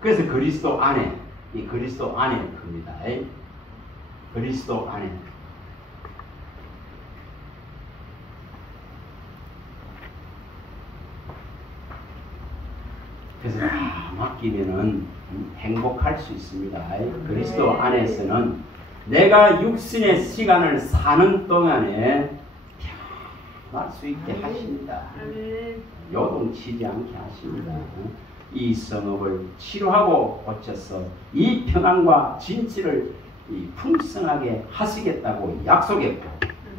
그래서 그리스도 안에, 이 그리스도 안에 큽니다. 그리스도 안에. 그래서 다 맡기면은 행복할 수 있습니다. 그리스도 안에서는 내가 육신의 시간을 사는 동안에 편할 수 있게 하십니다. 요동치지 않게 하십니다. 이 성읍을 치료하고 고쳐서 이 평안과 진치를 풍성하게 하시겠다고 약속했고,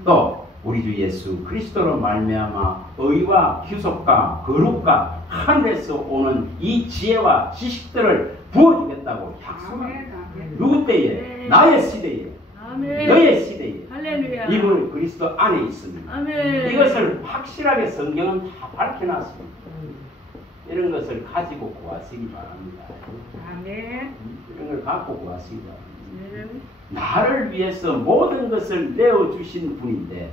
또 우리 주 예수 그리스도로 말미암아 의와 규속과 거룩과 하늘에서 오는 이 지혜와 지식들을 부어주겠다고 약속합니다. 누구 때에? 나의 시대에, 너의 시대에 이분은 그리스도 안에 있습니다. 이것을 확실하게 성경은 다 밝혀놨습니다. 이런 것을 가지고 구하시기 바랍니다. 이런 걸 갖고 구하시기 바랍니다. 나를 위해서 모든 것을 내어주신 분인데,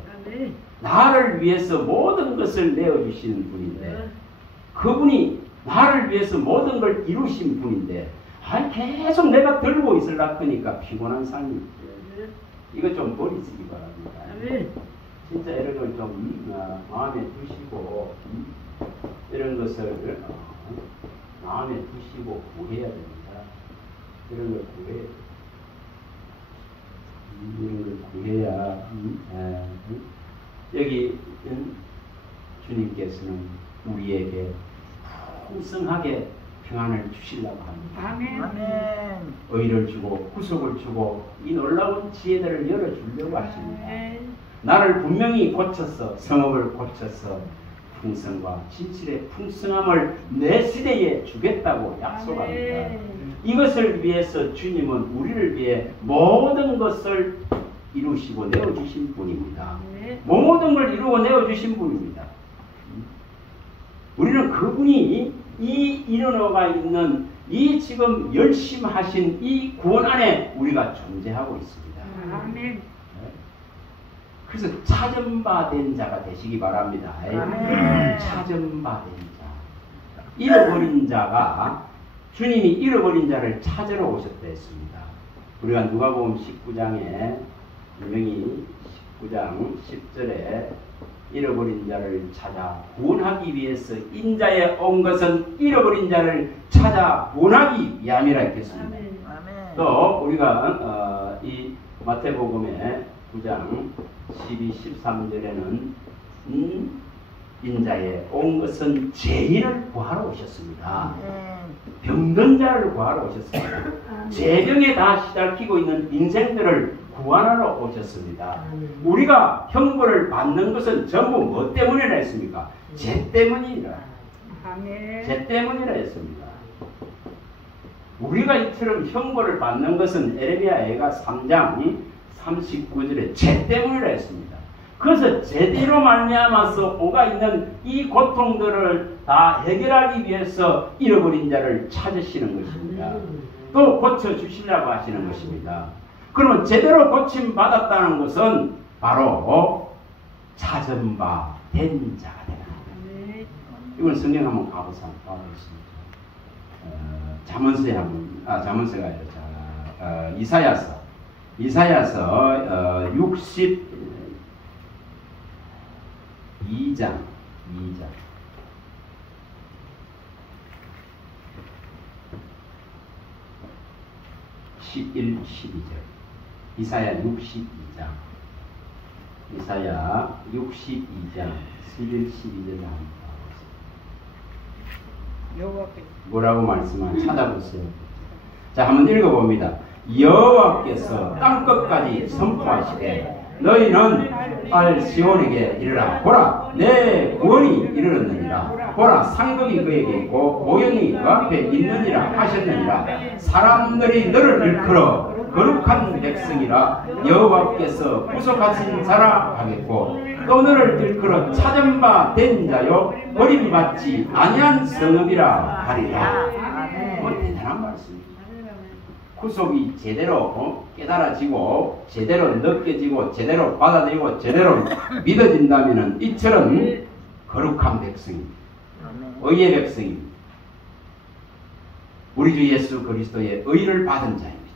나를 위해서 모든 것을 내어주시는 분인데, 그분이 나를 위해서 모든 걸 이루신 분인데, 계속 내가 들고 있으려고 하니까 피곤한 삶이 있어요. 이거 좀 버리시기 바랍니다. 진짜 이런 걸 좀 마음에 두시고, 이런 것을 마음에 두시고 구해야 됩니다. 이런 걸 구해야 됩니다. 이런 걸 구해야 여기 주님께서는 우리에게 풍성하게 평안을 주시려고 합니다. 아멘. 의를 주고 구속을 주고 이 놀라운 지혜들을 열어주려고 하십니다. 나를 분명히 고쳐서 성읍을 고쳐서 풍성과 진실의 풍성함을 내 시대에 주겠다고 약속합니다. 이것을 위해서 주님은 우리를 위해 모든 것을 이루시고 내어주신 분입니다. 모든 걸 이루고 내어주신 분입니다. 우리는 그분이 이 일어나가 있는 이 지금 열심하신 이 구원 안에 우리가 존재하고 있습니다. 아멘. 그래서 찾음받은 자가 되시기 바랍니다. 찾음받은 자. 잃어버린 자가 주님이 잃어버린 자를 찾으러 오셨다 했습니다. 우리가 누가복음 19장에 분명히 19장 10절에 잃어버린 자를 찾아 구원하기 위해서 인자에 온 것은 잃어버린 자를 찾아 구원하기 위함이라 했겠습니다. 또 우리가 이 마태복음의 9장 12, 13절에는 인자에 온 것은 죄인을 구하러 오셨습니다. 병든 자를 구하러 오셨습니다. 죄병에 다 시달리고 있는 인생들을 구원하러 오셨습니다. 우리가 형벌을 받는 것은 전부 뭐 때문이라 했습니까? 죄 때문이라. 죄 때문이라 했습니다. 우리가 이처럼 형벌을 받는 것은 에레미야 애가 3장 39절에 죄 때문이라 했습니다. 그래서 제대로 말미암아서 오가 있는 이 고통들을 다 해결하기 위해서 잃어버린 자를 찾으시는 것입니다. 또 고쳐주시려고 하시는 것입니다. 그러면 제대로 고침받았다는 것은 바로 찾은 바 된 자가 되는 겁니다. 이건 성경 한번 가보겠습니다. 잠언서에 한번, 잠언서가 아니라 이사야서 62장 11, 12절. 이사야 62장 11, 12절 한번 보겠습니다. 뭐라고 말씀하는지 찾아보세요. 자, 한번 읽어봅니다. 여호와께서 땅끝까지 선포하시되 너희는 알 시온에게 이르라. 보라, 내 구원이 이르렀느니라. 보라, 상급이 그에게 있고 모형이 그 앞에 있느니라 하셨느니라. 사람들이 너를 일컬어 거룩한 백성이라 여호와께서 구속하신 자라 하겠고, 또 너를 일컬어 찾은 바 된 자요 버림받지 아니한 성읍이라 하리라. 대단한 말씀입니다. 구속이 제대로 깨달아지고 제대로 느껴지고 제대로 받아들이고 제대로 믿어진다면 이처럼 거룩한 백성입니다. 의의 백성입니다. 우리 주 예수 그리스도의 의를 받은 자입니다.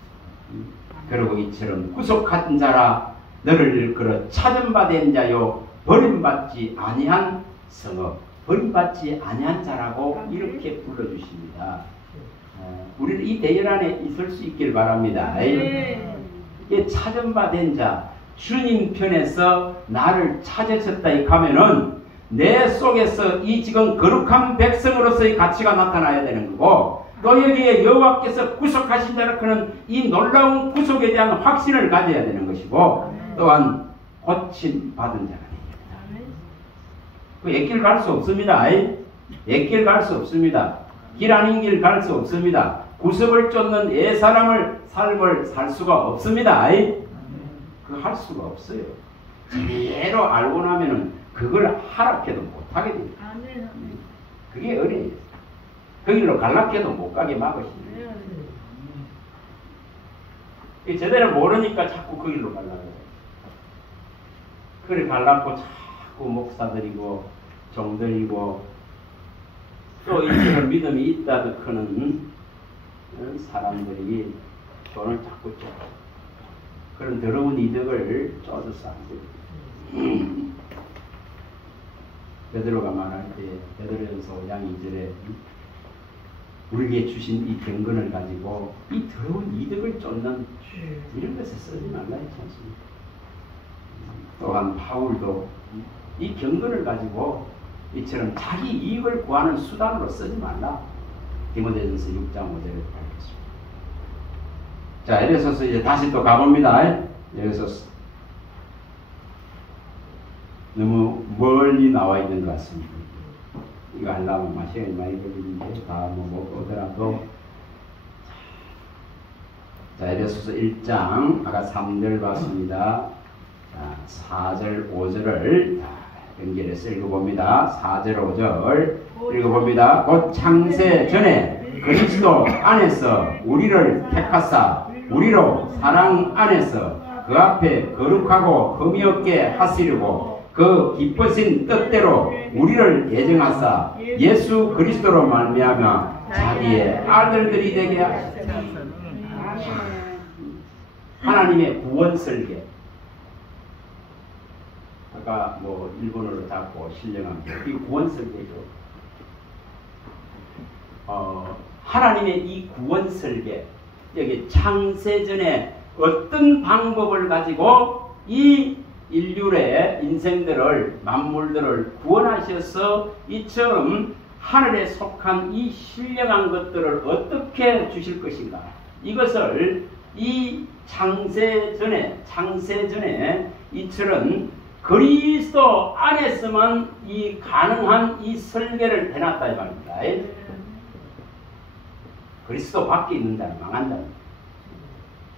그리고 이처럼 구속한 자라 너를 일컬어 찾음받은 자요 버림받지 아니한 성읍, 버림받지 아니한 자라고 이렇게 불러주십니다. 우리는 이 대열 안에 있을 수 있길 바랍니다. 이게 찾음받은 자, 주님 편에서 나를 찾으셨다 이 하면은 내 속에서 이 지금 거룩한 백성으로서의 가치가 나타나야 되는 거고, 또 여기에 여호와께서 구속하신 자라 그는 이 놀라운 구속에 대한 확신을 가져야 되는 것이고, 또한 고침 받은 자가 됩니다. 그 옛길 갈 수 없습니다. 옛길 갈 수 없습니다. 길 아닌 길 갈 수 없습니다. 구석을 쫓는 옛사람을 삶을 살 수가 없습니다. 그거 할 수가 없어요. 제대로 알고 나면은 그걸 하락해도 못하게 됩니다. 그게 어려워요. 그 길로 갈락해도 못 가게 막으시네요. 제대로 모르니까 자꾸 그 길로 갈락해요. 그래 갈락고 자꾸 목사들이고 종들이고 또 이런 믿음이 있다도 크는 사람들이 돈을 자꾸 쫓아 그런 더러운 이득을 쫓아서 안 돼요. 베드로가 말할 때 베드로전서 5장 2절에 우리에게 주신 이 경건을 가지고 이 더러운 이득을 쫓는 이런 것에 쓰지 말라 했지 않습니까? 또한 바울도 이 경건을 가지고 이처럼 자기 이익을 구하는 수단으로 쓰지 말라. 디모데전서 6장 5절에 밝혔습니다. 자, 에베소서 이제 다시 또 가봅니다. 에베소서 너무 멀리 나와 있는 것 같습니다. 이거 하려면 시간이 많이 걸리는데 다 못 오더라도 자, 에베소서 1장 아까 3절 봤습니다. 자, 4절 5절을 연결해서 읽어봅니다. 4절 5절 읽어봅니다. 곧 창세 전에 그리스도 안에서 우리를 택하사 우리로 사랑 안에서 그 앞에 거룩하고 흠이 없게 하시려고 그 기쁘신 뜻대로 우리를 예정하사 예수 그리스도로 말미암아 자기의 아들들이 되게 하셨다. 하나님의 구원 설계. 아까 뭐 일본어로 잡고 신령한 이 구원 설계죠. 하나님의 이 구원 설계. 여기 창세전에 어떤 방법을 가지고 이 인류의 인생들을 만물들을 구원하셔서 이처럼 하늘에 속한 이 신령한 것들을 어떻게 주실 것인가. 이것을 이 창세전에 이처럼 그리스도 안에서만 이 가능한 이 설계를 해놨다 이 말입니다. 그리스도 밖에 있는 자는 망한다.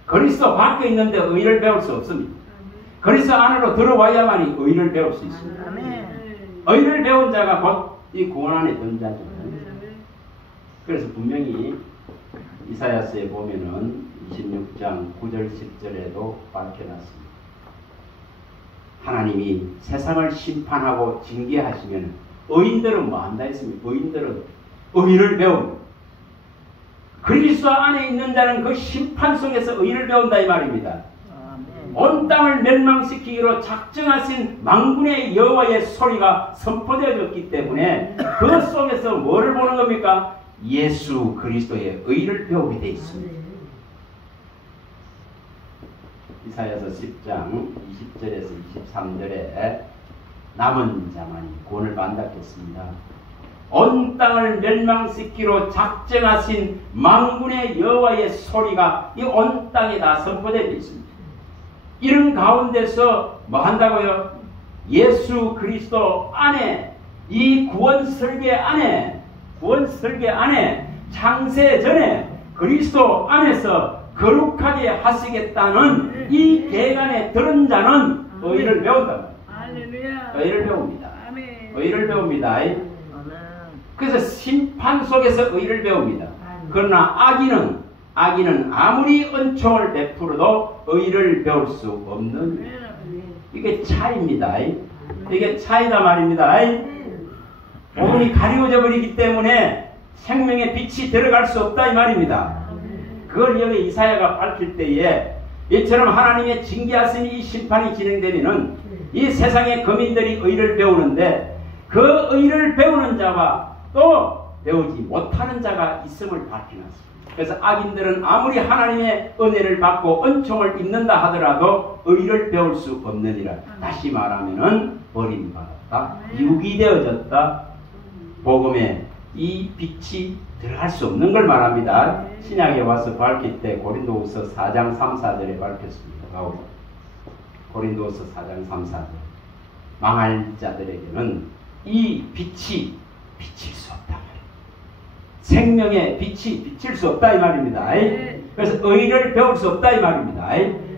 그리스도 밖에 있는데 의를 배울 수 없습니다. 그리스도 안으로 들어와야만이 의를 배울 수 있습니다. 의를 배운 자가 곧 이 구원 안에 든 자죠. 그래서 분명히 이사야서에 보면은 26장 9절 10절에도 밝혀놨습니다. 하나님이 세상을 심판하고 징계하시면 의인들은 뭐 한다 했습니까? 의인들은 의를 배웁니다. 그리스도 안에 있는 자는 그 심판 속에서 의를 배운다 이 말입니다. 온 땅을 멸망시키기로 작정하신 만군의 여호와의 소리가 선포되어졌기 때문에 그 속에서 뭐를 보는 겁니까? 예수 그리스도의 의를 배우게 되어 있습니다. 이사야서 10장 20절에서 23절에 남은 자만이 구원을 받겠습니다. 온 땅을 멸망시키기로 작정하신 만군의 여호와의 소리가 이 온 땅에 다 선포되어 있습니다. 이런 가운데서 뭐 한다고요? 예수 그리스도 안에 이 구원 설계 안에 창세 전에 그리스도 안에서 거룩하게 하시겠다는 이 계간에 들은 자는 의를 배운다. 의를 배웁니다. 의를 배웁니다. 그래서 심판 속에서 의를 배웁니다. 그러나 악인은 아무리 은총을 베풀어도 의를 배울 수 없는 이게 차이입니다. 이게 차이다 말입니다. 복음이 가리워져 버리기 때문에 생명의 빛이 들어갈 수 없다 이 말입니다. 그걸 여기 이사야가 밝힐 때에 이처럼 하나님의 징계하심이 이 심판이 진행되면은 이 세상의 거민들이 의를 배우는데 그 의를 배우는 자와 또 배우지 못하는 자가 있음을 밝혀놨습니다. 그래서 악인들은 아무리 하나님의 은혜를 받고 은총을 입는다 하더라도 의를 배울 수 없느니라. 다시 말하면은 버림받았다, 유기되어졌다, 복음에 이 빛이 들어갈 수 없는 걸 말합니다. 신약에 와서 밝힐 때 고린도후서 4장 3, 4절에 밝혔습니다. 고린도후서 4장 3, 4절. 망할 자들에게는 이 빛이 비칠 수 없다. 생명의 빛이 비칠 수 없다 이 말입니다. 그래서 의를 배울 수 없다 이 말입니다.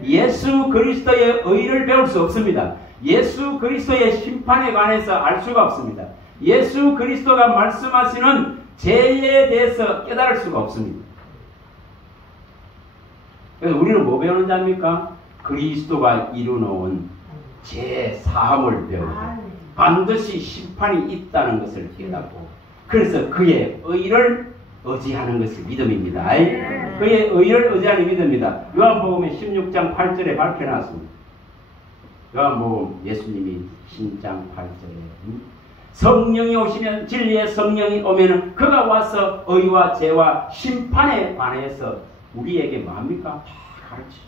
예수 그리스도의 의를 배울 수 없습니다. 예수 그리스도의 심판에 관해서 알 수가 없습니다. 예수 그리스도가 말씀하시는 죄에 대해서 깨달을 수가 없습니다. 그래서 우리는 뭐 배우는 자입니까? 그리스도가 이루어놓은 죄 사함을 배우고 반드시 심판이 있다는 것을 깨닫고 그래서 그의 의를 의지하는 것이 믿음입니다. 그의 의를 의지하는 믿음입니다. 요한복음 16장 8절에 밝혀놨습니다. 요한복음 예수님이 신장 8절에 성령이 오시면 진리의 성령이 오면은 그가 와서 의와 죄와 심판에 관해서 우리에게 뭐합니까? 다 가르칩니다.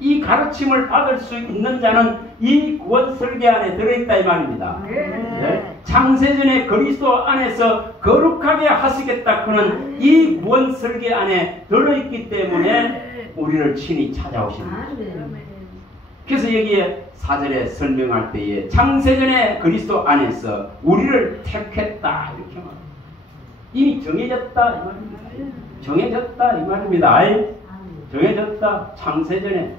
이 가르침을 받을 수 있는 자는 이 구원 설계 안에 들어있다 이 말입니다. 네? 창세전에 그리스도 안에서 거룩하게 하시겠다 그는 이 구원 설계 안에 들어있기 때문에 우리를 친히 찾아오시는 거죠. 그래서 여기에 4절에 설명할 때에 창세전에 그리스도 안에서 우리를 택했다 이렇게 말합니다. 이미 정해졌다 이 말입니다. 정해졌다 이 말입니다. 정해졌다. 창세전에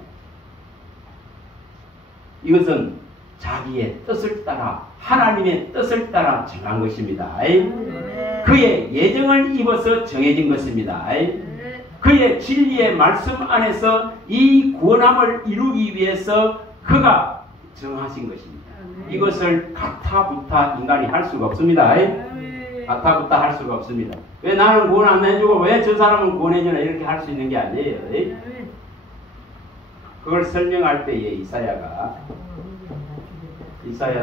이것은 자기의 뜻을 따라 하나님의 뜻을 따라 정한 것입니다. 그의 예정을 입어서 정해진 것입니다. 그의 진리의 말씀 안에서 이 구원함을 이루기 위해서 그가 정하신 것입니다. 이것을 가타부타 인간이 할 수가 없습니다. 가타부타 할 수가 없습니다. 왜 나는 구원 안 해주고 왜 저 사람은 구원해주나 이렇게 할 수 있는 게 아니에요. 그걸 설명할 때에 이사야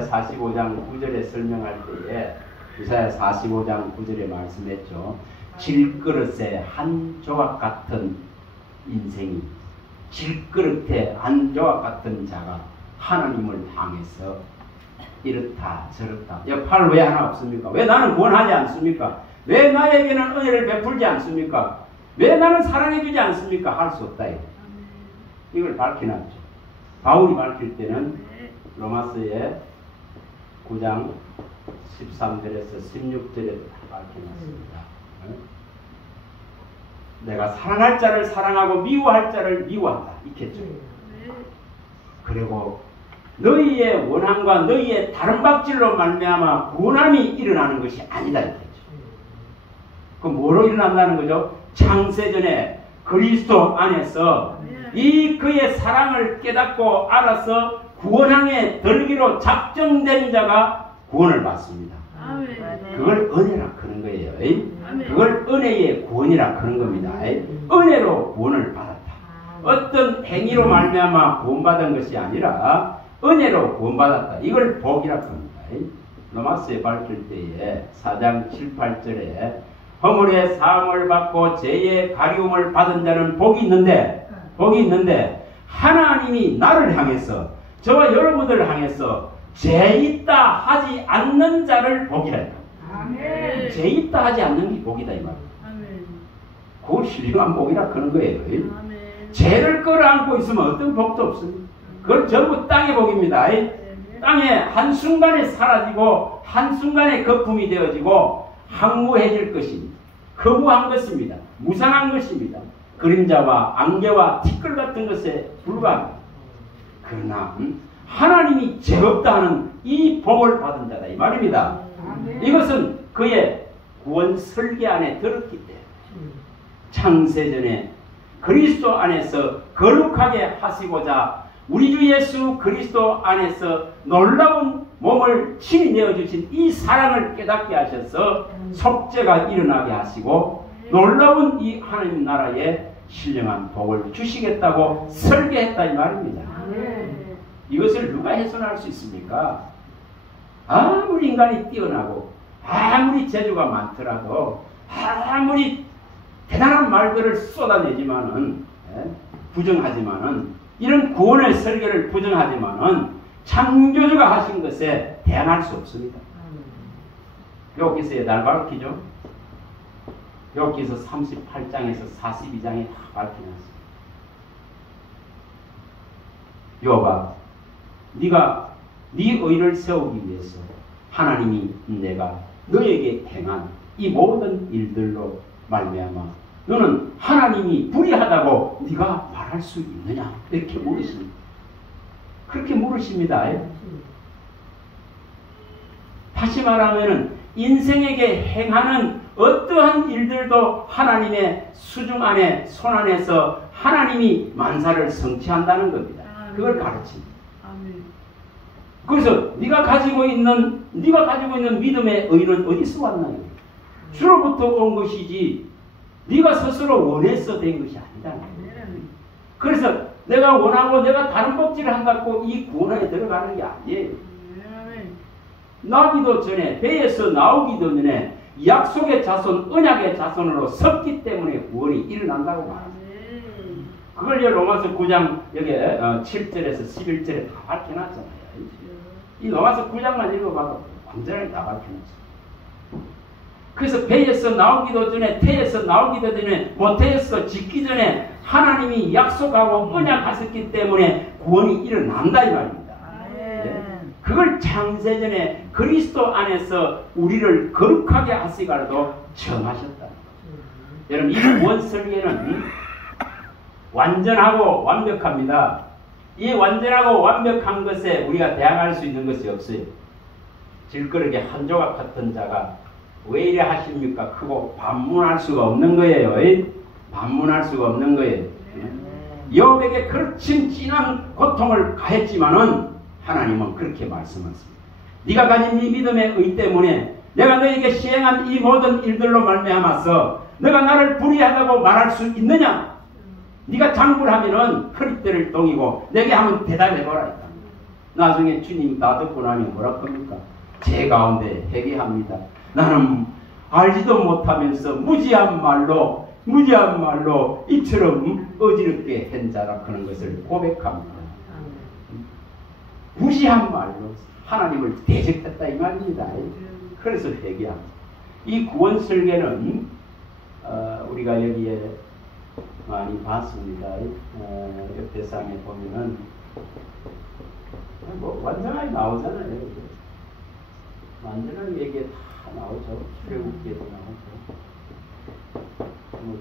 45장 9절에 설명할 때에 이사야 45장 9절에 말씀했죠. 질그릇에 한 조각 같은 인생이 질그릇에 한 조각 같은 자가 하나님을 향해서 이렇다 저렇다 역할 왜 하나 없습니까? 왜 나는 구원하지 않습니까? 왜 나에게는 은혜를 베풀지 않습니까? 왜 나는 사랑해주지 않습니까? 할 수 없다. 이걸 밝혀놨죠. 바울이 밝힐 때는 로마서의 9장 13절에서 16절에 밝혀놨습니다. 내가 사랑할 자를 사랑하고 미워할 자를 미워한다. 있겠죠. 그리고 너희의 원함과 너희의 다른 박질로 말미암아 구원함이 일어나는 것이 아니다. 있겠죠. 그럼 뭐로 일어난다는 거죠? 창세전에 그리스도 안에서 이 그의 사랑을 깨닫고 알아서 구원함에 들기로 작정된 자가 구원을 받습니다. 그걸 은혜라 그런 거예요. 그걸 은혜의 구원이라 그런 겁니다. 은혜로 구원을 받았다. 어떤 행위로 말미암아 구원받은 것이 아니라 은혜로 구원받았다. 이걸 복이라 합니다. 로마서에 밝힐 때에 4장 7, 8절에 허물의 사함을 받고 죄의 가리움을 받은 자는 복이 있는데 하나님이 나를 향해서 저와 여러분들을 향해서 죄 있다 하지 않는 자를 복이라 했다. 죄 있다 하지 않는 게 복이다 이 말이에요. 그걸 신령한 복이라 그런 거예요. 죄를 끌어안고 있으면 어떤 복도 없습니다. 그건 전부 땅의 복입니다. 땅에 한순간에 사라지고 한순간에 거품이 되어지고 항무해질 것입니다. 거부한 것입니다. 무상한 것입니다. 그림자와 안개와 티끌 같은 것에 불과합니다. 그러나 하나님이 죄 없다 하는 이 복을 받은 자다 이 말입니다. 이것은 그의 구원 설계 안에 들었기 때문에 창세전에 그리스도 안에서 거룩하게 하시고자 우리 주 예수 그리스도 안에서 놀라운 몸을 친히 내어주신 이 사랑을 깨닫게 하셔서 속죄가 일어나게 하시고 놀라운 이 하나님 나라에 신령한 복을 주시겠다고 설계했다 이 말입니다. 이것을 누가 훼손할 수 있습니까? 아무리 인간이 뛰어나고 아무리 재주가 많더라도 아무리 대단한 말들을 쏟아내지만은 부정하지만은 이런 구원의 설계를 부정하지만은 창조주가 하신 것에 대항할 수 없습니다. 여기서 날 밝히죠. 여기서 38장에서 42장에 다 밝혀놨어요. 여호와, 네가 네 의를 세우기 위해서 하나님이 내가 너에게 행한 이 모든 일들로 말미암아 너는 하나님이 불의하다고 네가 말할 수 있느냐? 이렇게 물으십니다. 그렇게 물으십니다. 다시 말하면 인생에게 행하는 어떠한 일들도 하나님의 수중 안에 손 안에서 하나님이 만사를 성취한다는 겁니다. 그걸 가르칩니다. 그래서 네가 가지고 있는 믿음의 의는 어디서 왔나요? 주로부터 온 것이지 네가 스스로 원해서 된 것이 아니다. 그래서 내가 원하고 내가 다른 복지를 한다고 이 구원에 들어가는 게 아니에요. 나기도 전에, 배에서 나오기도 전에 약속의 자손, 언약의 자손으로 섰기 때문에 구원이 일어난다고 말합니다. 그걸 로마서 9장 여기 7절에서 11절에 다 밝혀놨잖아요. 이 로마서 9장만 읽어봐도 완전히 다 밝혀놨어요. 그래서 배에서 나오기도 전에, 태에서 나오기도 전에, 모태에서 짓기 전에 하나님이 약속하고 언약하셨기 때문에 구원이 일어난다 이 말입니다. 네. 그걸 창세전에 그리스도 안에서 우리를 거룩하게 하시가라도 정하셨다. 여러분, 이 구원 설계는 완전하고 완벽합니다. 이 완전하고 완벽한 것에 우리가 대항할 수 있는 것이 없어요. 질그릇에 한 조각 같은 자가 왜 이래 하십니까? 크고 반문할 수가 없는 거예요. 반문할 수가 없는 거예요. 욥에게 그렇진 진한 고통을 가했지만은 하나님은 그렇게 말씀하십니다. 네가 가진 네 믿음의 의 때문에 내가 너에게 시행한 이 모든 일들로 말미암아서 너가 나를 불의하다고 말할 수 있느냐? 네가 장굴하면은 허리띠를 동이고 내게 한번 대답해보라. 나중에 주님 다 듣고 나면 뭐라 겁니까? 제 가운데 회개합니다. 나는 알지도 못하면서 무지한 말로 이처럼 어지럽게 한 자라 그런 것을 고백합니다. 무지한 말로 하나님을 대적했다 이 말입니다. 그래서 회개합니다. 이 구원 설계는 우리가 여기에 많이 봤습니다. 역대상에 보면은 뭐 완전하게 나오잖아요. 완전한 얘기에 다 나오죠. 출애굽기에도 나오죠.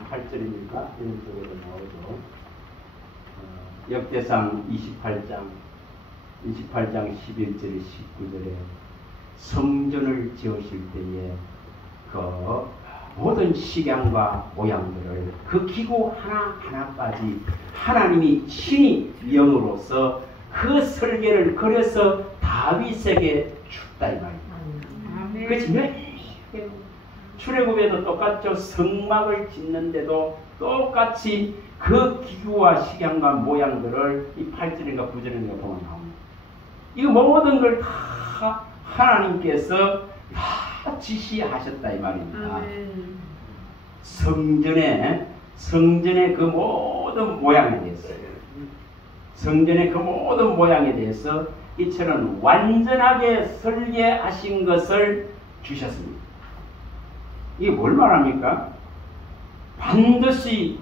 8절이니까 이런 쪽에도 나오죠. 역대상 28장 11절에 19절에 성전을 지으실 때에 그 모든 식양과 모양들을 그 기구 하나하나까지 하나님이 친히 영으로서 그 설계를 그려서 다윗에게 줬다 이 말입니다. 그렇지? 출애굽에도 똑같죠. 성막을 짓는데도 똑같이 그 기구와 식양과 모양들을 이 8절인가 9절인가 보면 나옵니다. 이 모든 걸 다 하나님께서 다 지시하셨다 이 말입니다. 성전의 그 모든 모양에 대해서 성전의 그 모든 모양에 대해서 이처럼 완전하게 설계하신 것을 주셨습니다. 이게 뭘 말합니까? 반드시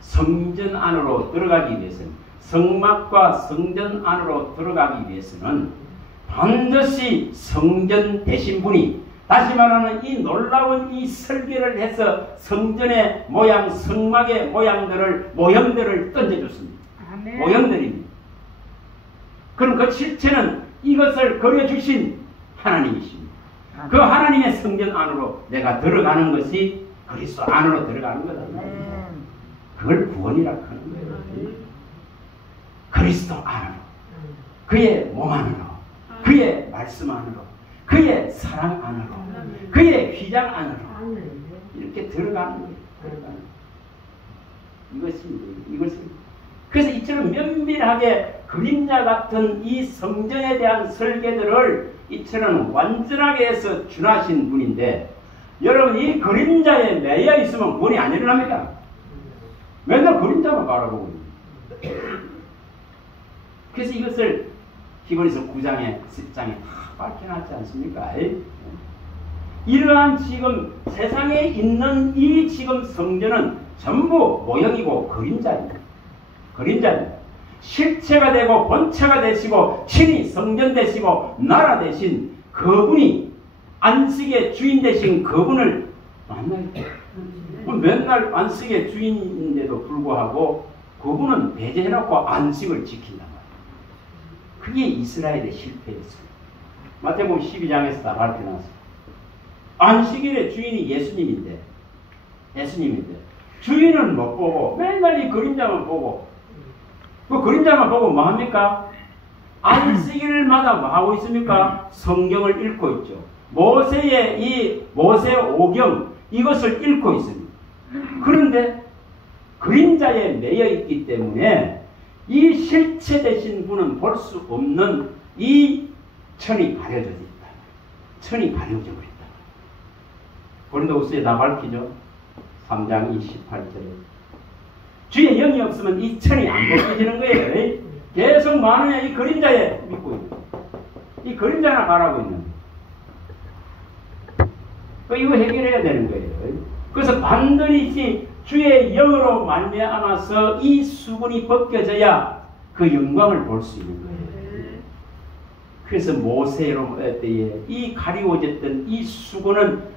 성전 안으로 들어가기 위해서는, 성막과 성전 안으로 들어가기 위해서는 반드시 성전 되신 분이, 다시 말하는 이 놀라운 이 설계를 해서 성전의 모양, 성막의 모형들을 던져줬습니다. 모형들입니다. 그럼 그 실체는 이것을 그려주신 하나님이십니다. 그 하나님의 성전 안으로 내가 들어가는 것이 그리스도 안으로 들어가는 거다. 그걸 구원이라고 하는 거예요. 그리스도 안으로, 그의 몸 안으로, 그의 말씀 안으로, 그의 사랑 안으로, 그의 휘장 안으로 이렇게 들어가는 거예요. 이것입니다. 그래서 이처럼 면밀하게 그림자 같은 이 성전에 대한 설계들을 이처럼 완전하게 해서 준하신 분인데, 여러분 이 그림자에 매여 있으면 본이 안 일어납니다. 맨날 그림자만 바라보고 있습니다. 그래서 이것을 히브리서 9장에 10장에 다 밝혀놨지 않습니까? 이러한 지금 세상에 있는 이 지금 성전은 전부 모형이고 그림자입니다. 실체가 되고 본체가 되시고 친히 성전 되시고 나라 되신 그분이, 안식의 주인 되신 그분을 만나요. 맨날 안식의 주인인데도 불구하고 그분은 배제해놓고 안식을 지킨단 말이에요. 그게 이스라엘의 실패였어요. 마태복음 12장에서 다 밝혀놨어요. 안식일의 주인이 예수님인데 주인은 못 보고 맨날 이 그림자만 보고, 그 그림자만 보고 뭐 합니까? 안식일마다 뭐 하고 있습니까? 성경을 읽고 있죠. 모세의 이 모세 오경 이것을 읽고 있습니다. 그런데 그림자에 매여 있기 때문에 이 실체 되신 분은 볼 수 없는 이 천이 가려져 있다. 천이 가려져 버린다. 고린도후서에 다 밝히죠. 3장 28절에 주의 영이 없으면 이 천이 안 벗겨지는 거예요. 계속 많으면 이 그림자에 믿고 있는, 이 그림자나 바라고 있는, 이거 해결해야 되는 거예요. 그래서 반드시 주의 영으로 말미암아서 이 수분이 벗겨져야 그 영광을 볼 수 있는 거예요. 그래서 모세로 때에 이 가리워졌던 이 수분은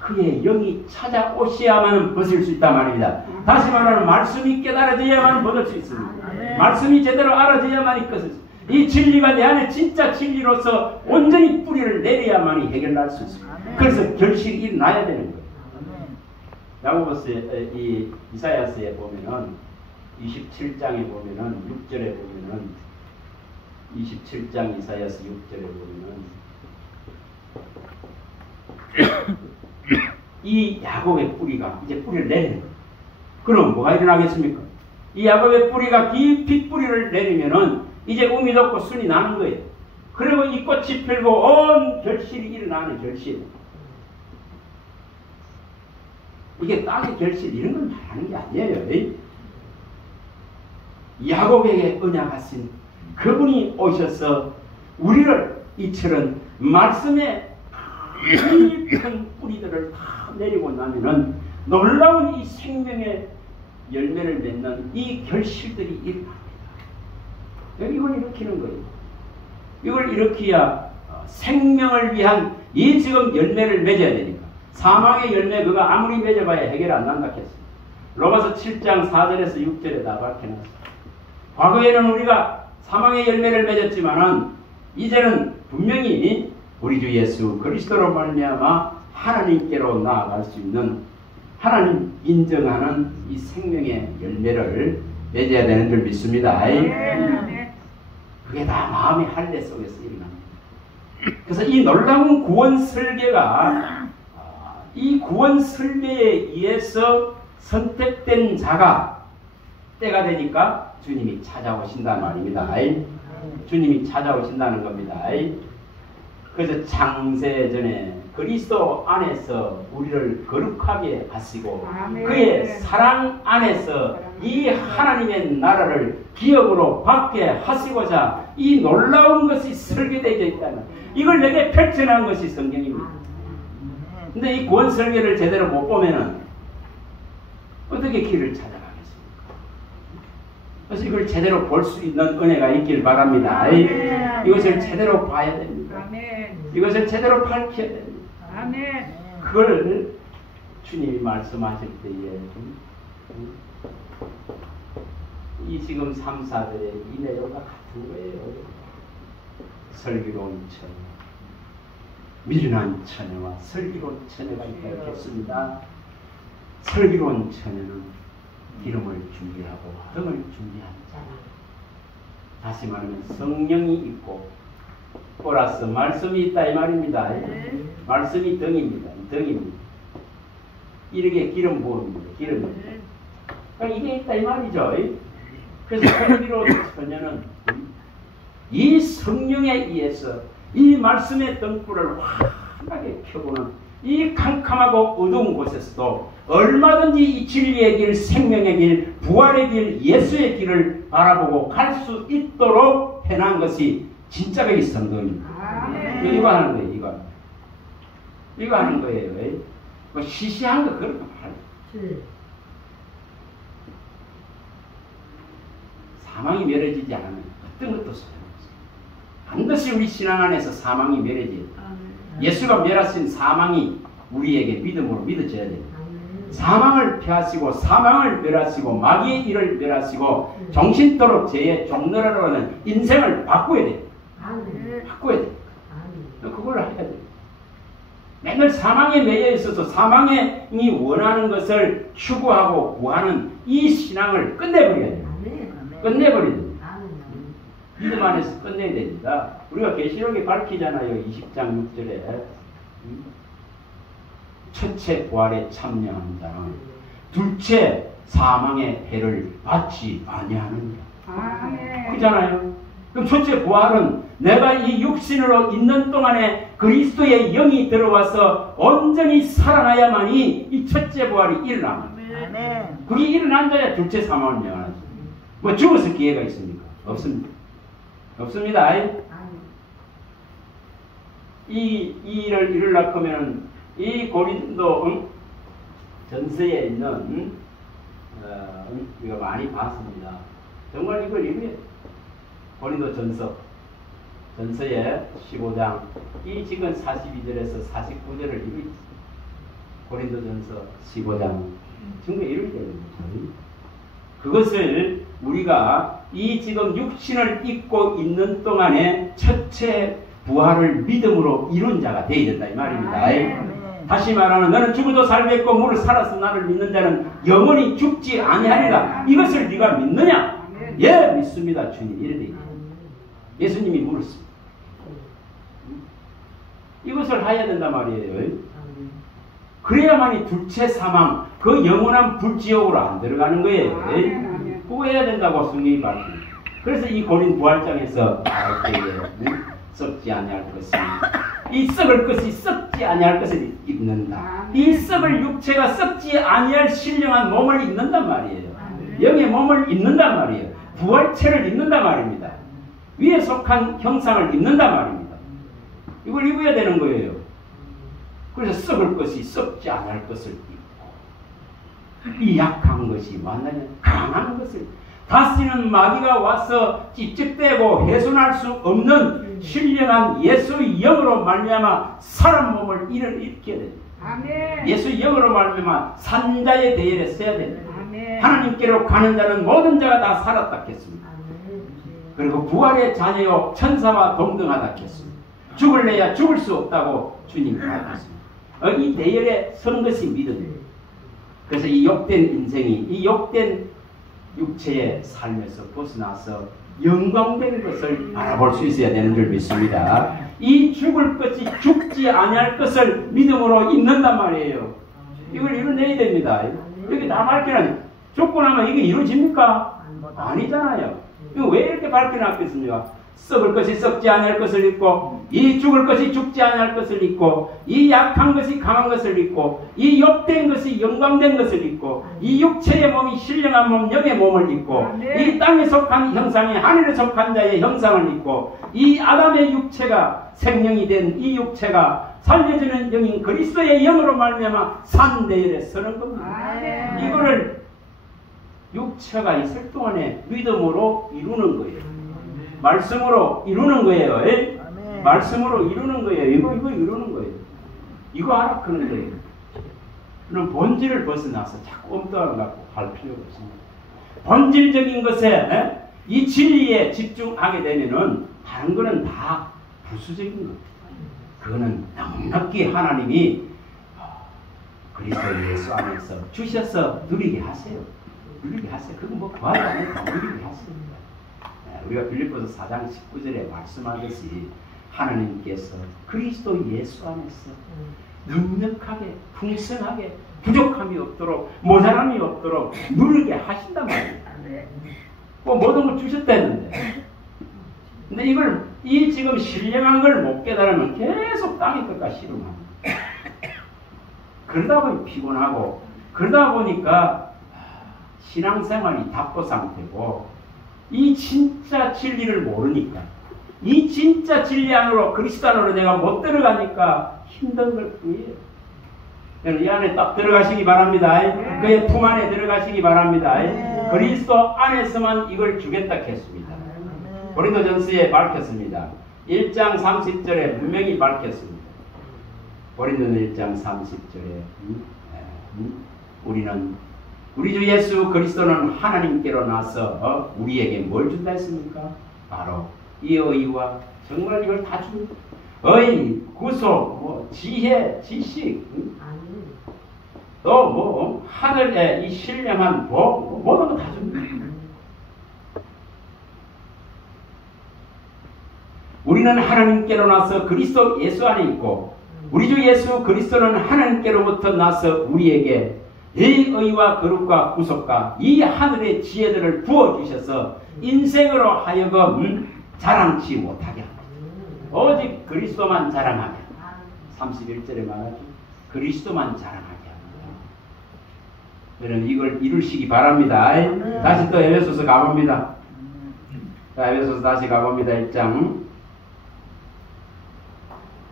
그의 영이 찾아오셔야만 벗을 수 있단 말입니다. 다시 말하면 말씀이 깨달아져야만 벗을 수 있습니다. 말씀이 제대로 알아져야만 이 것을, 이 진리가 내 안에 진짜 진리로서 온전히 뿌리를 내려야만이 해결할 수 있습니다. 그래서 결실이 일어나야 되는 거예요. 야고보서 이 이사야서에 보면은 27장에 보면은 6절에 보면은 27장 이사야서 6절에 보면은 이 야곱의 뿌리가 이제 뿌리를 내리는 거예요. 그럼 뭐가 일어나겠습니까? 이 야곱의 뿌리가 깊이 뿌리를 내리면은 이제 음이 돋고 순이 나는 거예요. 그리고 이 꽃이 펴고 온 결실이 일어나는 결실. 이게 땅의 결실 이런 걸 말하는 게 아니에요. 야곱에게 언약하신 그분이 오셔서 우리를 이처럼 말씀의 깊은 뿌리들을 다 내리고 나면은 놀라운 이 생명의 열매를 맺는 이 결실들이 일어납니다. 이걸 일으키는 거예요. 이걸 일으켜야 생명을 위한 이 지금 열매를 맺어야 되니까. 사망의 열매 그거 아무리 맺어봐야 해결 안 난다 했습니다. 로마서 7장 4절에서 6절에 다 밝혀놨습니다. 과거에는 우리가 사망의 열매를 맺었지만은 이제는 분명히 우리 주 예수 그리스도로 말미암아 하나님께로 나아갈 수 있는, 하나님 인정하는 이 생명의 열매를 맺어야 되는 줄 믿습니다. 그게 다 마음의 할례 속에서 일어납니다. 그래서 이 놀라운 구원 설계가, 이 구원 설계에 의해서 선택된 자가 때가 되니까 주님이 찾아오신다는 말입니다. 주님이 찾아오신다는 겁니다. 그래서 창세전에 그리스도 안에서 우리를 거룩하게 하시고 그의 사랑 안에서 이 하나님의 나라를 기업으로 받게 하시고자 이 놀라운 것이 설계되어 있다는, 이걸 내게 펼쳐놓은 것이 성경입니다. 근데 이 구원 설계를 제대로 못 보면은 어떻게 길을 찾아가겠습니까? 그래서 이걸 제대로 볼 수 있는 은혜가 있길 바랍니다. 이것을 제대로 봐야 됩니다. 이것을 제대로 밝혀야 됩니다. 그걸 주님이 말씀하실 때에 이 지금 3, 4절의 이 내용과 같은 거예요. 슬기로운 처녀, 미련한 처녀와 슬기로운 처녀가 있다고 했습니다. 슬기로운 처녀는 기름을 준비하고 등을 준비한 자, 다시 말하면 성령이 있고 플러스 말씀이 있다 이 말입니다. 말씀이 등입니다. 등입니다. 이렇게 기름 부음입니다. 기름. 그러니까 이게 있다 이 말이죠. 그래서 거기로 처녀는 이 성령에 의해서 이 말씀의 등불을 환하게 켜고는 이 캄캄하고 어두운 곳에서도 얼마든지 이 진리의 길, 생명의 길, 부활의 길, 예수의 길을 바라보고 갈 수 있도록 해놓은 것이 진짜 이 성도입니다. 이거 하는 거예요. 이거 하는 거예요. 뭐 시시한 거 그런 거 말이에요. 사망이 멸해지지 않으면 어떤 것도 소용없어요. 반드시 우리 신앙 안에서 사망이 멸해져야 돼요. 예수가 멸하신 사망이 우리에게 믿음으로 믿어져야 됩니다. 사망을 피하시고 사망을 멸하시고 마귀의 일을 멸하시고 정신토록 죄의 종로라고 하는 인생을 바꿔야 돼요. 바꿔야 돼요. 그걸 해야 돼요. 맨날 사망에 매여 있어서 사망이 원하는 것을 추구하고 구하는 이 신앙을 끝내버려야 돼요. 끝내버려야 됩니다. 믿음 안에서 끝내야 됩니다. 우리가 계시록에 밝히잖아요. 20장 6절에 첫째 부활에 참여하는 자는 둘째 사망의 해를 받지 아니하느니라. 그렇잖아요. 그럼 첫째 부활은 내가 이 육신으로 있는 동안에 그리스도의 영이 들어와서 온전히 살아나야만이 이 첫째 부활이 일어납니다. 그게 일어난 자야 둘째 사망을 명하죠. 뭐 죽어서 기회가 있습니까? 없습니다. 없습니다. 이 일을 이루려고 하면 이 고린도 전서에 있는 우리가 많이 봤습니다. 정말 이걸 이루어야 돼요. 고린도 전서의 15장 이 지금 42절에서 49절을 이루어야 돼요. 고린도 전서 15장 정말 이루어야 됩니다. 그것을 우리가 이 지금 육신을 입고 있는 동안에 첫째 부활을 믿음으로 이룬 자가 되어야 된다 이 말입니다. 다시 말하면 너는 죽어도 살겠고 무릇 살아서 나를 믿는 자는 영원히 죽지 아니하리라. 이것을 네가 믿느냐? 예, 믿습니다. 주님. 이래 돼. 예수님이 물었습니다. 이것을 해야 된단 말이에요. 그래야만이 둘째 사망, 그 영원한 불지옥으로 안 들어가는 거예요. 그거 해야 된다고 성경이 말합니다. 그래서 이 고린 부활장에서 말할 때에 썩지 아니할 것이 이 썩을 것이 썩지 아니할 것을 입는다. 이 썩을 육체가 썩지 아니할 신령한 몸을 입는단 말이에요. 영의 몸을 입는단 말이에요. 부활체를 입는단 말입니다. 위에 속한 형상을 입는단 말입니다. 이걸 입어야 되는 거예요. 그래서 썩을 것이 썩지 아니할 것을 입고 이 약한 것이 만나면 강한 것을 다시는 마귀가 와서 찝찝대고 훼손할 수 없는 신령한 예수의 영으로 말미암아 사람 몸을 일으켜야 됩니다. 예수의 영으로 말미암아 산자의 대열에 서야 됩니다. 하나님께로 가는 자는 모든 자가 다 살았다 했습니다. 그리고 부활의 자녀요 천사와 동등하다 했습니다. 죽을래야 죽을 수 없다고 주님이 말했습니다. 이 대열에 선 것이 믿음입니다. 그래서 이 욕된 인생이 이 욕된 육체의 삶에서 벗어나서 영광된 것을 바라볼 수 있어야 되는 줄 믿습니다. 이 죽을 것이 죽지 아니할 것을 믿음으로 입는단 말이에요. 이걸 이루어내야 됩니다. 여기 다 밝혀놔. 죽고 나면 이게 이루어집니까? 아니잖아요. 이거 왜 이렇게 밝혀놨겠습니까? 썩을 것이 썩지 아니할 것을 입고 이 죽을 것이 죽지 아니할 것을 입고 이 약한 것이 강한 것을 입고 이 욕된 것이 영광된 것을 입고 이 육체의 몸이 신령한 몸 영의 몸을 입고 이 땅에 속한 형상이 하늘에 속한 자의 형상을 입고 이 아담의 육체가 생명이 된 이 육체가 살려주는 영인 그리스도의 영으로 말미암아 산대열에 서는 겁니다. 이거를 육체가 있을 동안에 믿음으로 이루는 거예요. 말씀으로 이루는 거예요. 말씀으로 이루는 거예요. 이거 이루는 거예요. 이거 하라 그런 거예요. 그럼 본질을 벗어나서 자꾸 엉뚱한 거 갖고 할 필요가 없습니다. 본질적인 것에 이 진리에 집중하게 되면은 다른 거는 다 부수적인 거예요. 그거는 넉넉히 하나님이 그리스도 예수 안에서 주셔서 누리게 하세요. 누리게 하세요. 그거 뭐 구하지 않아도 누리게 하세요. 우리가 빌립보서 4장 19절에 말씀하듯이 하나님께서 그리스도 예수 안에서 넉넉하게 풍성하게 부족함이 없도록 모자람이 없도록 누리게 하신단 말이에요. 뭐 모든 걸 주셨다는데, 근데 이 지금 신령한 걸 못 깨달으면 계속 땅의 것과 씨름합니다. 그러다 보니 피곤하고, 그러다 보니까 신앙생활이 답보 상태고, 이 진짜 진리를 모르니까, 이 진짜 진리 안으로, 그리스도 안으로 내가 못 들어가니까 힘든 걸 뿐이에요. 이 안에 딱 들어가시기 바랍니다. 그의 품 안에 들어가시기 바랍니다. 그리스도 안에서만 이걸 주겠다 했습니다. 고린도전서에 밝혔습니다. 1장 30절에 분명히 밝혔습니다. 고린도전 1장 30절에 우리 주 예수 그리스도는 하나님께로 나서 우리에게 뭘 준다 했습니까? 바로 이 의와 정말 이걸 다 줍니다. 의, 구속, 지혜, 지식, 또 하늘의 이 신령한 복, 모든 거 다 줍니다. 우리는 하나님께로 나서 그리스도 예수 안에 있고, 우리 주 예수 그리스도는 하나님께로부터 나서 우리에게 이 의와 거룩과 구속과 이 하늘의 지혜들을 부어주셔서 인생으로 하여금 자랑치 못하게 합니다. 오직 그리스도만 자랑하게 합니다. 31절에 말하죠. 그리스도만 자랑하게 합니다. 여러분 이걸 이루시기 바랍니다. 다시 또 에베소서 가봅니다. 자, 에베소서 다시 가봅니다. 1장.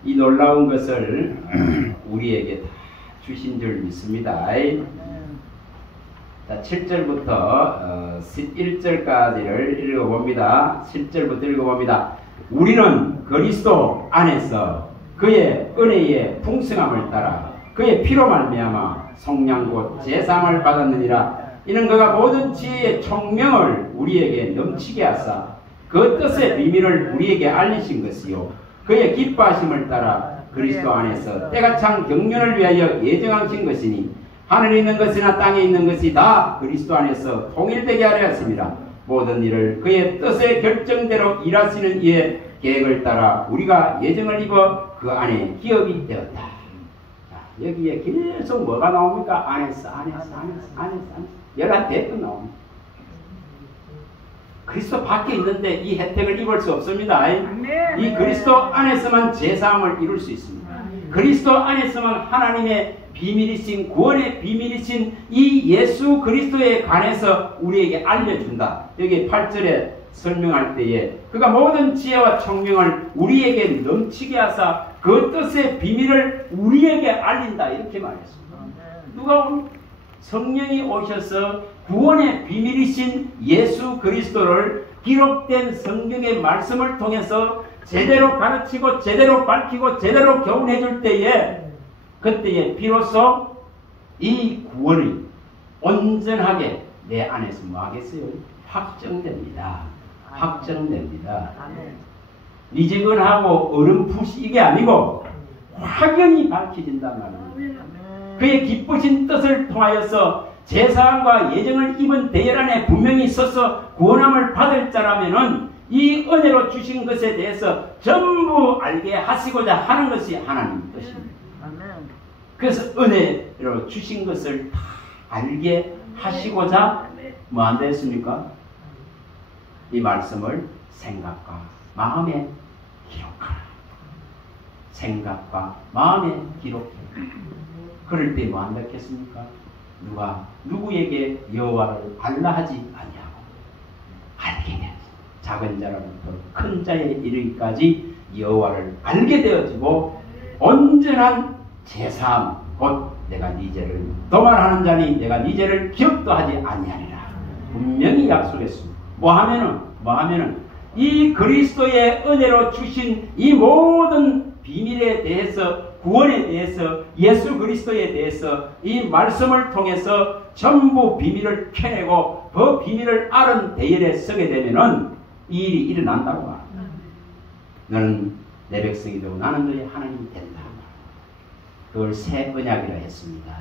이 놀라운 것을 우리에게 다 주신 줄 믿습니다. 자, 7절부터 11절까지를 읽어봅니다. 10절부터 읽어봅니다. 우리는 그리스도 안에서 그의 은혜의 풍성함을 따라 그의 피로 말미암아 성량 곧 제사함을 받았느니라. 이는 그가 모든 지혜의 총명을 우리에게 넘치게 하사 그 뜻의 비밀을 우리에게 알리신 것이요 그의 기뻐하심을 따라 그리스도 안에서 때가 찬 경륜을 위하여 예정하신 것이니 하늘에 있는 것이나 땅에 있는 것이 다 그리스도 안에서 통일되게 하려 했습니다. 모든 일을 그의 뜻의 결정대로 일하시는 이의 계획을 따라 우리가 예정을 입어 그 안에 기업이 되었다. 자, 여기에 계속 뭐가 나옵니까? 안에서 11대 나옵니다. 그리스도 밖에 있는데 이 혜택을 입을 수 없습니다. 이 그리스도 안에서만 제사함을 이룰 수 있습니다. 그리스도 안에서만 하나님의 비밀이신 구원의 비밀이신 이 예수 그리스도에 관해서 우리에게 알려준다. 여기 8절에 설명할 때에 그가 모든 지혜와 총명을 우리에게 넘치게 하사 그 뜻의 비밀을 우리에게 알린다. 이렇게 말했습니다. 누가 성령이 오셔서 구원의 비밀이신 예수 그리스도를 기록된 성경의 말씀을 통해서 제대로 가르치고 제대로 밝히고 제대로 교훈해 줄 때에 그때에 비로소 이 구원이 온전하게 내 안에서 뭐 하겠어요? 확정됩니다. 확정됩니다. 미지근하고 어렴풋이 이게 아니고 확연히 밝혀진단 말입니다. 그의 기쁘신 뜻을 통하여서 제사함과 예정을 입은 대열 안에 분명히 있어서 구원함을 받을 자라면은 이 은혜로 주신 것에 대해서 전부 알게 하시고자 하는 것이 하나님 뜻입니다. 그래서 은혜로 주신 것을 다 알게 하시고자 뭐 안 됐습니까? 이 말씀을 생각과 마음에 기록하라. 생각과 마음에 기록해라. 그럴 때 뭐 안 됐겠습니까? 누가 누구에게 여호와를 알라 하지 아니하고 알게 되었습니다. 작은 자로부터 큰 자에 이르기까지 여호와를 알게 되어지고 온전한 제사함 곧 내가 네 죄를 도말하는 자니 내가 네 죄를 기억도 하지 아니하리라. 분명히 약속했습니다. 뭐 하면은 이 그리스도의 은혜로 주신 이 모든 비밀에 대해서 구원에 대해서 예수 그리스도에 대해서 이 말씀을 통해서 전부 비밀을 캐내고 그 비밀을 아는 대열에 서게 되면은 이 일이 일어난다고 말합니다. 너는 내 백성이 되고 나는 너의 하나님이 된다. 그걸 새 언약이라 했습니다.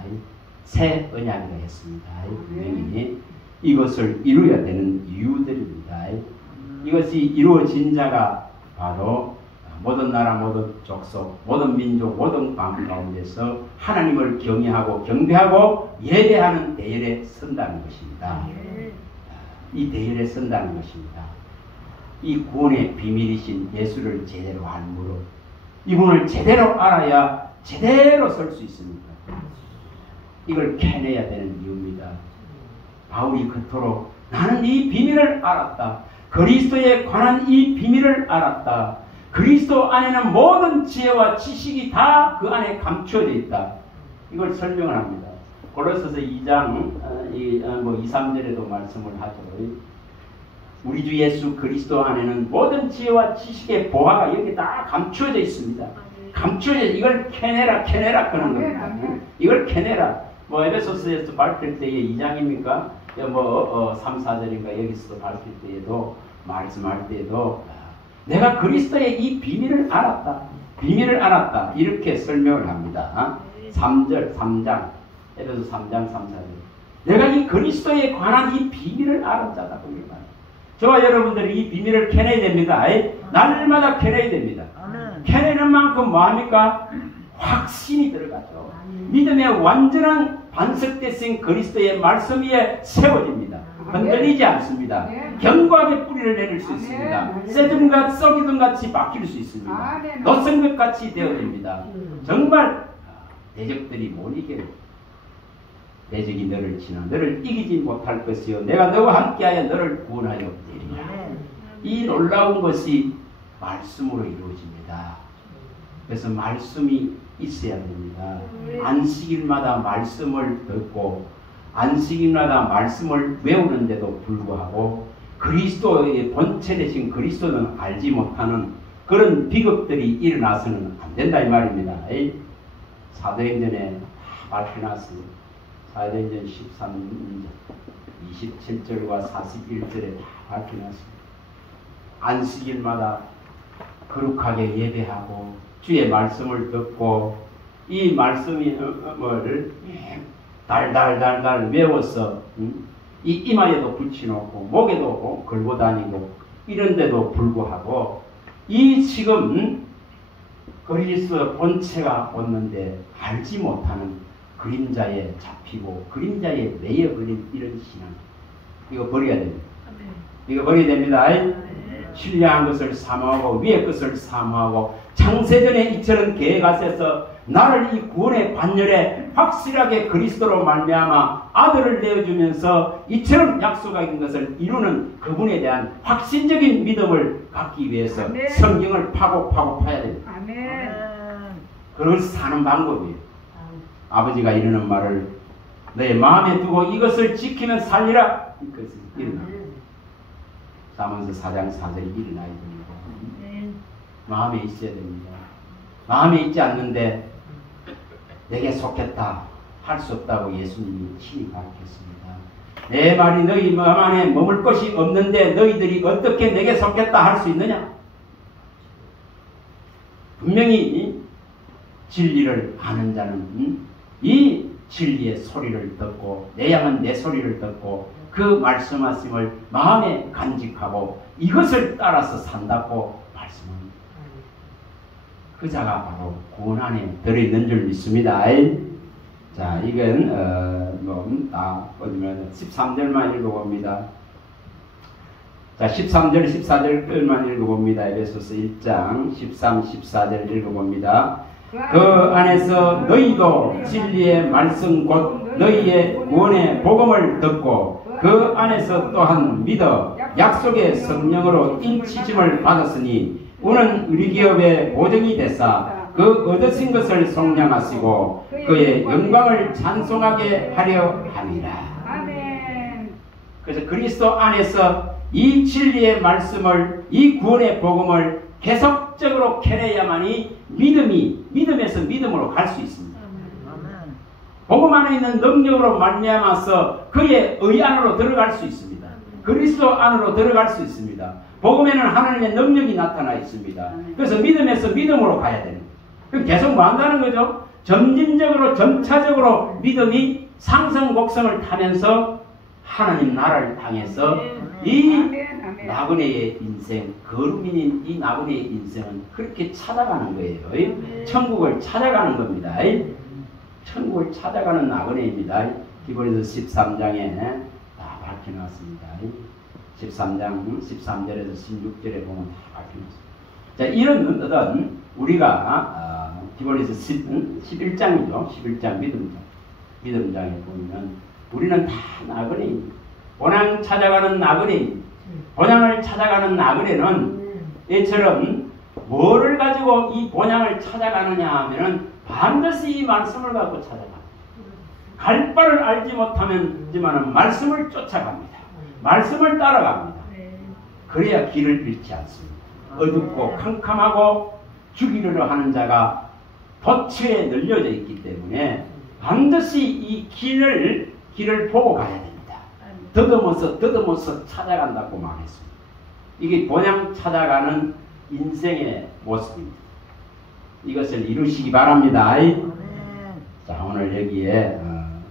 새 언약이라 했습니다. 분명히 이것을 이루어야 되는 이유들입니다. 이것이 이루어진 자가 바로 모든 나라, 모든 족속, 모든 민족, 모든 방 가운데서 하나님을 경외하고 경배하고 예배하는 대열에 선다는 것입니다. 이 대열에 선다는 것입니다. 이 구원의 비밀이신 예수를 제대로 알므로 이분을 제대로 알아야 제대로 설 수 있습니다. 이걸 캐내야 되는 이유입니다. 바울이 그토록 나는 이 비밀을 알았다. 그리스도에 관한 이 비밀을 알았다. 그리스도 안에는 모든 지혜와 지식이 다 그 안에 감추어져 있다. 이걸 설명을 합니다. 고린도서 2장 2, 3절에도 말씀을 하죠. 우리 주 예수 그리스도 안에는 모든 지혜와 지식의 보화가 여기 다 감추어져 있습니다. 감추어져 이걸 캐내라 그러는 겁니다. 이걸 캐내라. 에베소서에서 밝힐 때의 2장입니까? 3, 4절인가 여기서도 밝힐 때에도 말씀할 때에도 내가 그리스도의 이 비밀을 알았다. 비밀을 알았다. 이렇게 설명을 합니다. 3장 에베소 3장 3, 4절 내가 이 그리스도에 관한 이 비밀을 알은 자다. 저와 여러분들이 이 비밀을 캐내야 됩니다. 날마다 캐내야 됩니다. 캐내는 만큼 뭐합니까? 확신이 들어가죠. 믿음의 완전한 반석대신 그리스도의 말씀 위에 세워집니다. 흔들리지 않습니다. 견고하게 뿌리를 내릴 수 있습니다. 새들과 썩이든 같이 바뀔 수 있습니다. 노선것 같이 되어집니다. 정말 대적들이 못 이겨. 대적이 너를 치나 너를 이기지 못할 것이요 내가 너와 함께하여 너를 구원하여 내리라. 이 놀라운 것이 말씀으로 이루어집니다. 그래서 말씀이 있어야 됩니다. 안식일마다 말씀을 듣고 안식일마다 말씀을 외우는데도 불구하고 그리스도의 본체 되신 그리스도는 알지 못하는 그런 비극들이 일어나서는 안 된다 이 말입니다. 사도행전에 다 밝혀놨습니다. 사도행전 13장 27절과 41절에 다 밝혀놨습니다. 안식일마다 거룩하게 예배하고 주의 말씀을 듣고 이 말씀을 달달달달 외워서 이 이마에도 붙여놓고 목에도 걸고 다니고 이런데도 불구하고 이 지금 그리스도 본체가 왔는데 알지 못하는 그림자에 잡히고 그림자에 매여버린 이런 신앙 이거 버려야 됩니다. 이거 버려야 됩니다. 신뢰한 것을 사모하고 위의 것을 사모하고 창세전에 이처럼 계획하셔서 나를 이 구원의 반열에 확실하게 그리스도로 말미암아 아들을 내어주면서 이처럼 약속한 것을 이루는 그분에 대한 확신적인 믿음을 갖기 위해서 아멘. 성경을 파고 파야 됩니다. 아멘. 그걸 사는 방법이에요. 아버지가 이르는 말을 너의 마음에 두고 이것을 지키면 살리라. 이것을 일어나. 사문서 4장 4절이 일어나야 됩니다. 마음에 있어야 됩니다. 마음에 있지 않는데 내게 속했다 할 수 없다고 예수님이 친히 가르쳤습니다. 내 말이 너희 마음 안에 머물 것이 없는데 너희들이 어떻게 내게 속했다 할 수 있느냐? 분명히 진리를 아는 자는 이 진리의 소리를 듣고 내 양은 내 소리를 듣고 그 말씀하심을 마음에 간직하고 이것을 따라서 산다고 말씀합니다. 그 자가 바로 구원 안에 들어있는 줄 믿습니다. 자, 이건 13절만 읽어봅니다. 자, 13절, 14절만 읽어봅니다. 에베소서 1장 13, 14절 읽어봅니다. 그 안에서 너희도 진리의 말씀 곧 너희의 구원의 복음을 듣고 그 안에서 또한 믿어 약속의 성령으로 인치심을 받았으니 우는 우리 기업의 보증이 되사 그 얻으신 것을 속량하시고 그의 영광을 찬송하게 하려 함이라. 그래서 그리스도 안에서 이 진리의 말씀을 이 구원의 복음을 계속적으로 캐내야만이 믿음에서 믿음으로 갈 수 있습니다. 복음 안에 있는 능력으로 말미암아서 그의 의 안으로 들어갈 수 있습니다. 그리스도 안으로 들어갈 수 있습니다. 복음에는 하나님의 능력이 나타나 있습니다. 그래서 믿음에서 믿음으로 가야 됩니다. 그럼 계속 뭐 한다는 거죠? 점진적으로 점차적으로 믿음이 상승 곡성을 타면서 하나님 나라를 향해서 이 나그네의 인생, 거루민인 이 나그네의 인생은 그렇게 찾아가는 거예요. 천국을 찾아가는 겁니다. 천국을 찾아가는 나그네입니다. 히브리서 13장에 다 밝혀놨습니다. 13장 13절에서 16절에 보면 다 밝혀놨습니다. 자, 이런 어떤 우리가 히브리서 11장이죠. 11장 믿음장에 보면 우리는 다 나그네입니다. 본향 찾아가는 나그네입니다. 본향을 찾아가는 나그네는 이처럼 뭐를 가지고 이 본향을 찾아가느냐 하면은 반드시 이 말씀을 갖고 찾아갑니다. 갈 바를 알지 못하지만 말씀을 쫓아갑니다. 말씀을 따라갑니다. 그래야 길을 잃지 않습니다. 어둡고 캄캄하고 죽이려고 하는 자가 도처에 널려져 있기 때문에 반드시 이 길을 보고 가야 됩니다. 더듬어서 찾아간다고 말했습니다. 이게 본향 찾아가는 인생의 모습입니다. 이것을 이루시기 바랍니다. 자, 오늘 여기에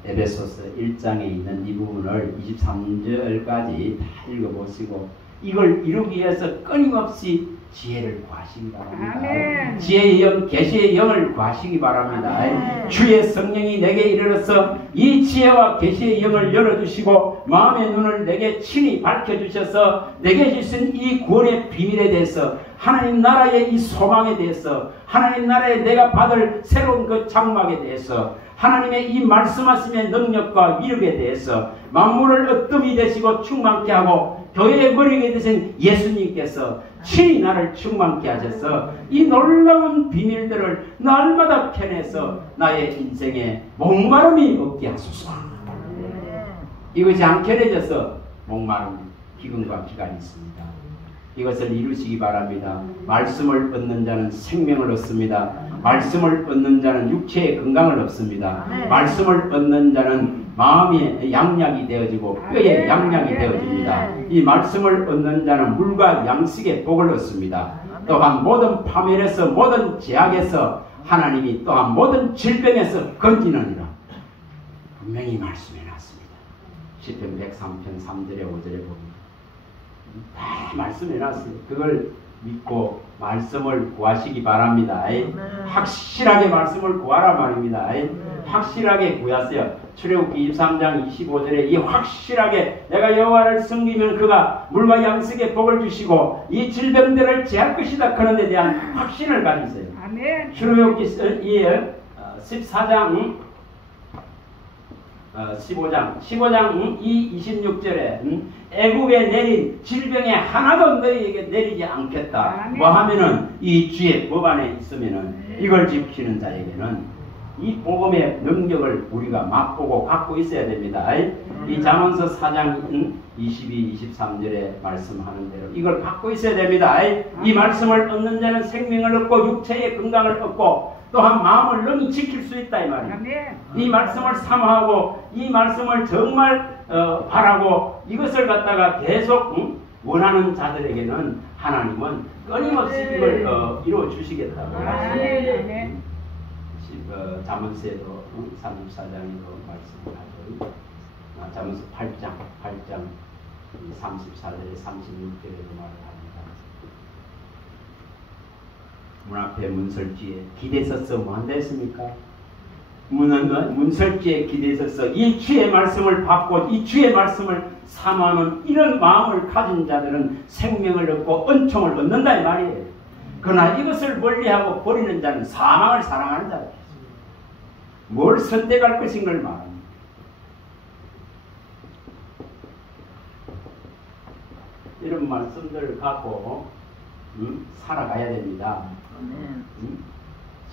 에베소서 1장에 있는 이 부분을 23절까지 다 읽어보시고 이걸 이루기 위해서 끊임없이 지혜를 구하시기 바랍니다. 아멘. 지혜의 영, 계시의 영을 구하시기 바랍니다. 아멘. 주의 성령이 내게 이르러서 이 지혜와 계시의 영을 열어주시고 마음의 눈을 내게 친히 밝혀주셔서 내게 주신 이 구원의 비밀에 대해서 하나님 나라의 이 소망에 대해서 하나님 나라에 내가 받을 새로운 그 장막에 대해서 하나님의 이 말씀하심의 능력과 위력에 대해서 만물을 어둠이 되시고 충만케 하고 교회의 머리가 되신 예수님께서 친히 나를 충만케 하셔서 이 놀라운 비밀들을 날마다 펴내서 나의 인생에 목마름이 없게 하소서. 이것이 안 켜내져서 목마름, 기근과 기간이 있습니다. 이것을 이루시기 바랍니다. 말씀을 얻는 자는 생명을 얻습니다. 말씀을 얻는 자는 육체의 건강을 얻습니다. 말씀을 얻는 자는 마음의 양약이 되어지고 뼈의 양약이 되어집니다. 이 말씀을 얻는 자는 물과 양식의 복을 얻습니다. 또한 모든 파멸에서 모든 제약에서 하나님이 또한 모든 질병에서 건지느니라. 분명히 말씀해 놨습니다. 시편 103편 3절에 5절에 보면 다 말씀해 놨어요. 그걸 믿고 말씀을 구하시기 바랍니다. 확실하게 말씀을 구하라 말입니다. 확실하게 구하세요. 출애굽기 23장 25절에 이 확실하게 내가 여호와를 섬기면 그가 물과 양식의 복을 주시고 이 질병들을 제할 것이다 그런 데 대한 확신을 가지세요. 출애굽기 14장 15장 26절에 애굽에 내린 질병에 하나도 너희에게 내리지 않겠다. 뭐 하면은 이 주의 법 안에 있으면은 이걸 지키는 자에게는 이 복음의 능력을 우리가 맛보고 갖고 있어야 됩니다. 이 잠언서 4장 22, 23절에 말씀하는 대로 이걸 갖고 있어야 됩니다. 이 말씀을 얻는 자는 생명을 얻고 육체의 건강을 얻고 또한 마음을 능히 지킬 수 있다 이 말입니다. 이 말씀을 사모하고 이 말씀을 정말 바라고 이것을 갖다가 계속 원하는 자들에게는 하나님은 끊임없이 이걸 이루어 주시겠다고 말씀합니다. 잠언서에도 34장에도 말씀하죠. 잠언서 8장 34절에 36절에도 말을 합니다. 문 앞에 문설주에 기대서서 뭐 한다 했습니까? 문설주에 기대서서 이 주의 말씀을 받고 이 주의 말씀을 사모하는 이런 마음을 가진 자들은 생명을 얻고 은총을 얻는다 이 말이에요. 그러나 이것을 멀리하고 버리는 자는 사망을 사랑하는 자다. 뭘 선택할 것인가를 말합니다. 이런 말씀들을 갖고 살아가야 됩니다.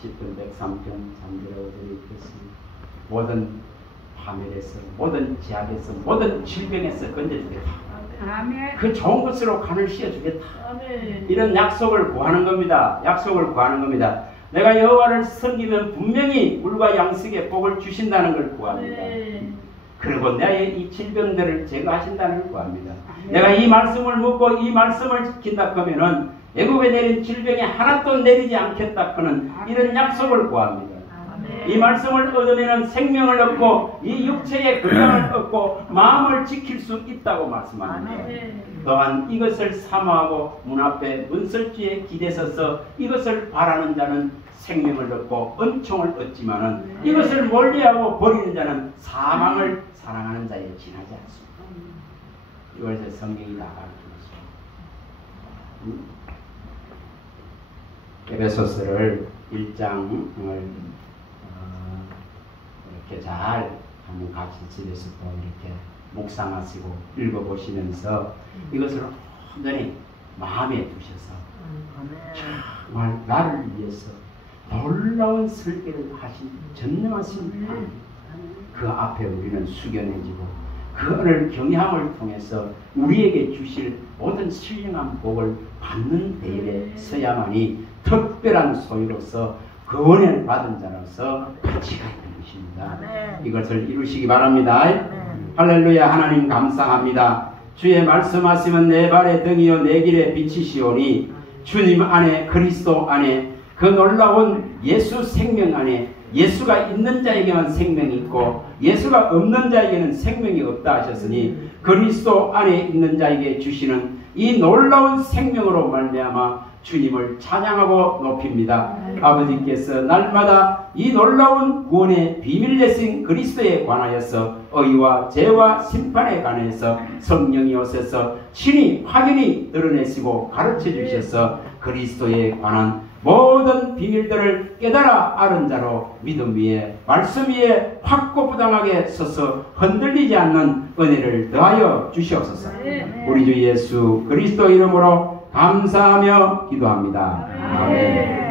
시편 103편 3절에 5절에 있겠습니다. 모든 파멸에서 모든 제약에서 모든 질병에서 건져주겠다. 그 좋은 곳으로 간을 씌워주겠다. 이런 약속을 구하는 겁니다. 약속을 구하는 겁니다. 내가 여호와를 섬기면 분명히 물과 양식의 복을 주신다는 걸 구합니다. 그리고 나의 이 질병들을 제거하신다는 걸 구합니다. 내가 이 말씀을 묻고 이 말씀을 지킨다 하면은 애굽에 내린 질병에 하나도 내리지 않겠다 하는 이런 약속을 구합니다. 이 말씀을 얻으면 생명을 얻고 이 육체의 건강을 얻고 마음을 지킬 수 있다고 말씀합니다. 또한 이것을 사모하고 문 앞에 문설주에 기대서서 이것을 바라는 자는 생명을 얻고 은총을 얻지만은 이것을 멀리하고 버리는 자는 사망을 사랑하는 자에 지나지 않습니다. 이것을 성경이 다 가르치고 있습니다. 에베소서를 1장을 이렇게 잘 한번 같이 집에서 또 이렇게 묵상하시고 읽어보시면서 이것을 온전히 마음에 두셔서 정말 나를 위해서 놀라운 설계를 하신 전능하신 하나님, 그 앞에 우리는 숙연해지고 그를 경외함을 통해서 우리에게 주실 모든 신령한 복을 받는 대열에 서야만이 특별한 소유로서 그 은혜를 받은 자로서 가치가 있는 것입니다. 이것을 이루시기 바랍니다. 할렐루야. 하나님 감사합니다. 주의 말씀하시면 내 발의 등이요 내 길에 빛이시오니 주님 안에 그리스도 안에 그 놀라운 예수 생명 안에 예수가 있는 자에게만 생명이 있고 예수가 없는 자에게는 생명이 없다 하셨으니 그리스도 안에 있는 자에게 주시는 이 놀라운 생명으로 말미암아 주님을 찬양하고 높입니다. 아버지께서 날마다 이 놀라운 구원의 비밀 내신 그리스도에 관하여서 의와 죄와 심판에 관하여서 성령이 오셔서 친히 확연히 드러내시고 가르쳐 주셔서 그리스도에 관한 모든 비밀들을 깨달아 아는 자로 믿음 위에 말씀 위에 확고부당하게 서서 흔들리지 않는 은혜를 더하여 주시옵소서. 우리 주 예수 그리스도 이름으로 감사하며 기도합니다. 아멘.